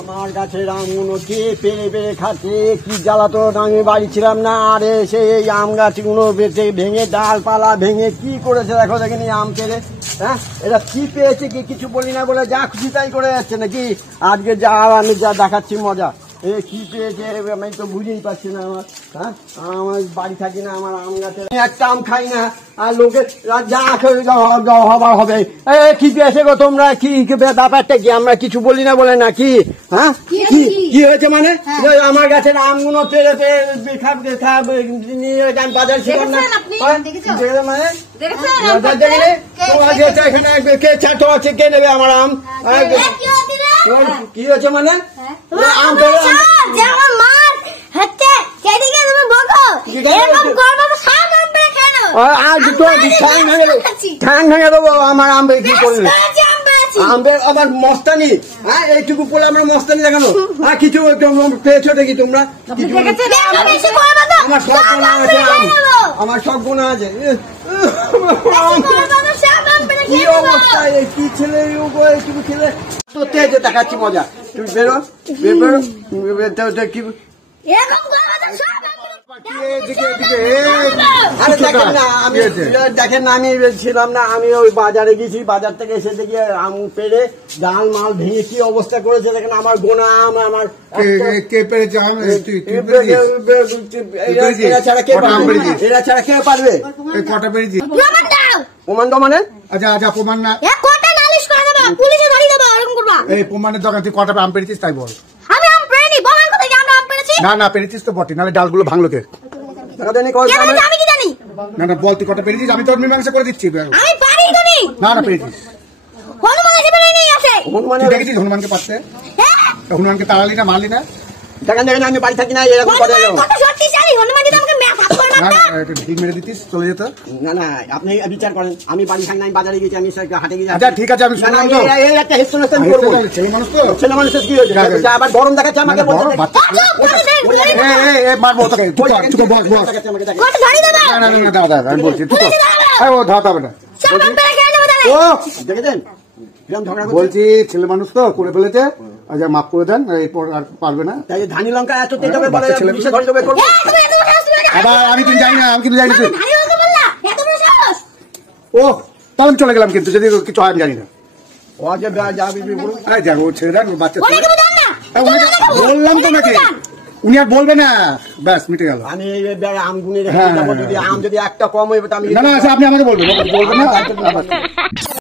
আমার গাছের আমগুলো কে পেরে পেরে খাচ্ছে, কি জ্বালাতন। আমি বাড়ি ছিলাম না, আরে সেই আম গাছগুলো ভেঙে ডালপালা ভেঙে কি করেছে দেখো, দেখিনি আম পেরে। হ্যাঁ, এটা কি পেয়েছে কি কিছু বলি না বলে যা খুশি তাই করে যাচ্ছে নাকি। আজকে যা আমি যা দেখাচ্ছি মজা, কি পেয়েছে আমি তো বুঝেই পাচ্ছি না। আমার আমার বাড়ি থাকি না, আমার আম গাছে একটা আম খাই না, আর লোকের যা হবার হবে। কি পেয়েছে গো তোমরা, কি ব্যাপারটা কি? আমরা কিছু বলি না বলে না কি? হ্যাঁ, কি হয়েছে মানে? আমার গাছের আমগুলো পেরে নিয়ে বাজার ছিলাম না মানে কে ছাটো আছে, কে নেবে আমার আম? কি হয়েছে মানে? আম পেরে ঠ্যাং ভেঙে দেবো আমার আম কি করলে? আবার মস্তানি, হ্যাঁ এইটুকু বলে আমরা মস্তানি দেখানো। আর কিছু পেয়েছো দেখি তোমরা? আমার সব গোনা আছে, আমার সব গোনা আছে। কি অবস্থা, কি ছেলে এইটুকু ছেলে তো তেজে দেখাচ্ছি মজা। তুমি বেরো বেরো কি দেখেন না, আমি ছিলাম না, আমি ওই বাজারে গেছি, বাজার থেকে এসে দেখি আম পেড়ে ডাল মাল ভেঙে কি অবস্থা করেছে দেখেন। আমার গোনা আম, আমার এরা ছাড়া কে পারবে? প্রমাণ তো মানে আচ্ছা আচ্ছা প্রমাণ না, এই প্রমাণের দোকান তুই কটা আম পেরেছিস তাই বল। না না পেরেছিস তো বটে, নাহলে ডালগুলো ভাঙলো কে? না না বল তুই কটা পেরেছিস, আমি তোর মীমাংসা করে দিচ্ছি। না না পেরেছিস, দেখেছিস হনুমানকে পারতে? হনুমানকে তাড়ালি না, মারলি না? দেখেন আমি বাড়ি থাকি না, এরকম মেরে দিতিস চলে যেত। না না আপনি বিচার করেন, আমি বাড়ি থাকি না, আমি বাজারে গেছি, আমি হাটে গেছি। আচ্ছা ঠিক আছে, আমি শুনলাম তো একটা হেডফোন করবো। ছেলে মানুষ তো, ছেলে মানুষের কি হয়েছে? আবার গরম দেখাচ্ছে আমাকে। মারবো তোকে, আমি বলছি ও ধাওয়া হবে না। ও দেখেছেন বলছি ছেলে মানুষ তো করে ফেলেছে, আচ্ছা মাফ করে দেন, এরপর আর পারবে না। তাই ধানি লঙ্কা এত তেজ হবে বলে আবার আমি কিন্তু জানি না, আমি কিন্তু জানি না। ও তখন চলে গেলাম, কিন্তু যদি কিছু হয় আমি জানি না। যাবো ছেড়ে দেন, বাচ্চা বললাম তো নাকি, উনি আর বলবে না, ব্যাস মিটে গেল। আমি আম গুনে আম যদি একটা কম হইবে, না না আপনি আমাকে বলবেন না।